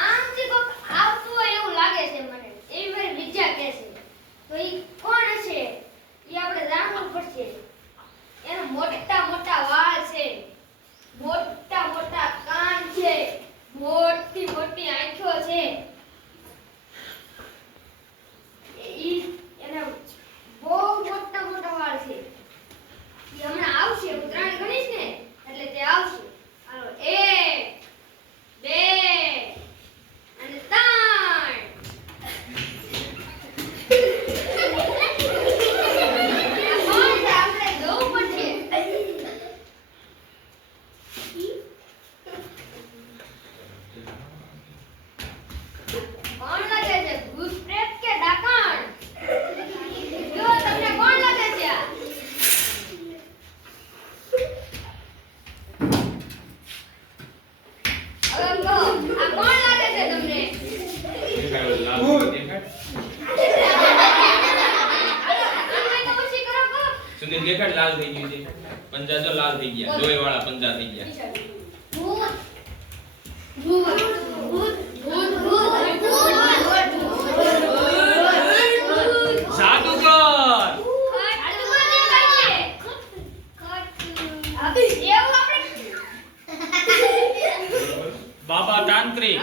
આમ જે કોક આવતું હોય એવું લાગે છે મને. એવી મારી વિચાર કહે છે. તો ઈ કોણ હશે? ઈ આપણે જાણવું પડશે. એના મોટા મોટા વાળ છે, મોટા મોટા કાન છે, મોટી મોટી આંખો છે. એના બહુ મોટા મોટા વાળ છે. ઈ હમણાં આવશે. હું 3 ગણીશ ને એટલે તે આવશે. હાલો 1 2 અને 3. કોણ લાગે છે? ભૂત પ્રેત કે ડાકણ? જો તમને કોણ લાગે છે? હવે કહો, આ કોણ લાગે છે તમને? સુનિલ દેખાડ લાલ થઈ ગયું છે. પંજા તો લાલ થઈ ગયા. લોહી વાળા પંજા થઈ ગયા. ભૂત ભૂત ભૂત ભૂત જાદુગર. બાબા તાંત્રિક.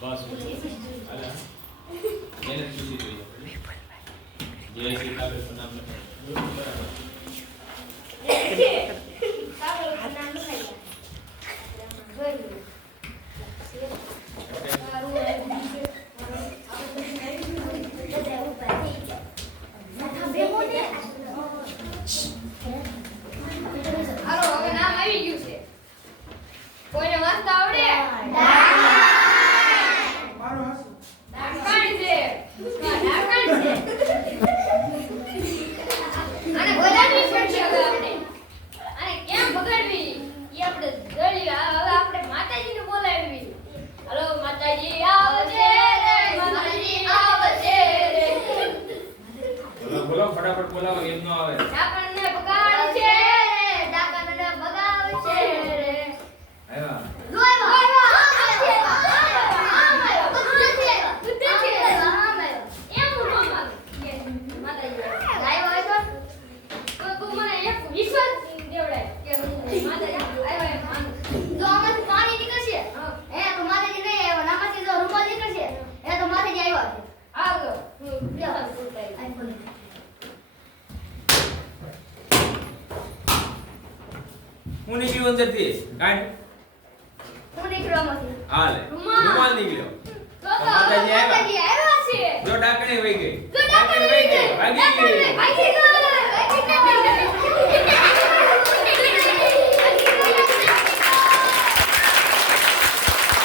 બસ એને ખુશી જોઈએ. જય શ્રી કાબે પ્રણામ. હાલો હવે નામ આવી ગયું છે. કોઈને વાંચતા આવડે? ડાકણ છે. ડાકણ છે. આને ભગાડવી પડશે હવે આપણે. આને કેમ ભગાડવી? ઈ આપણે જળી. હવે આપણે માતાજીને બોલાવવી. હાલો માતાજી આવજે રે, માતાજી આવજે રે. બોલો ફટાફટ બોલાવો. એમ ન આવે. ડાકણને ભગાડશે રે, ડાકણને ભગાડશે રે. આવ્યા. હું નીકળ્યો અંદરથી. કાઢ. હાલે. રૂમાલ નીકળ્યો. માતાજી આવ્યા. જો ડાકણી વહી ગઈ. ડાકણી વહી ગઈ. ભાગી ગઈ.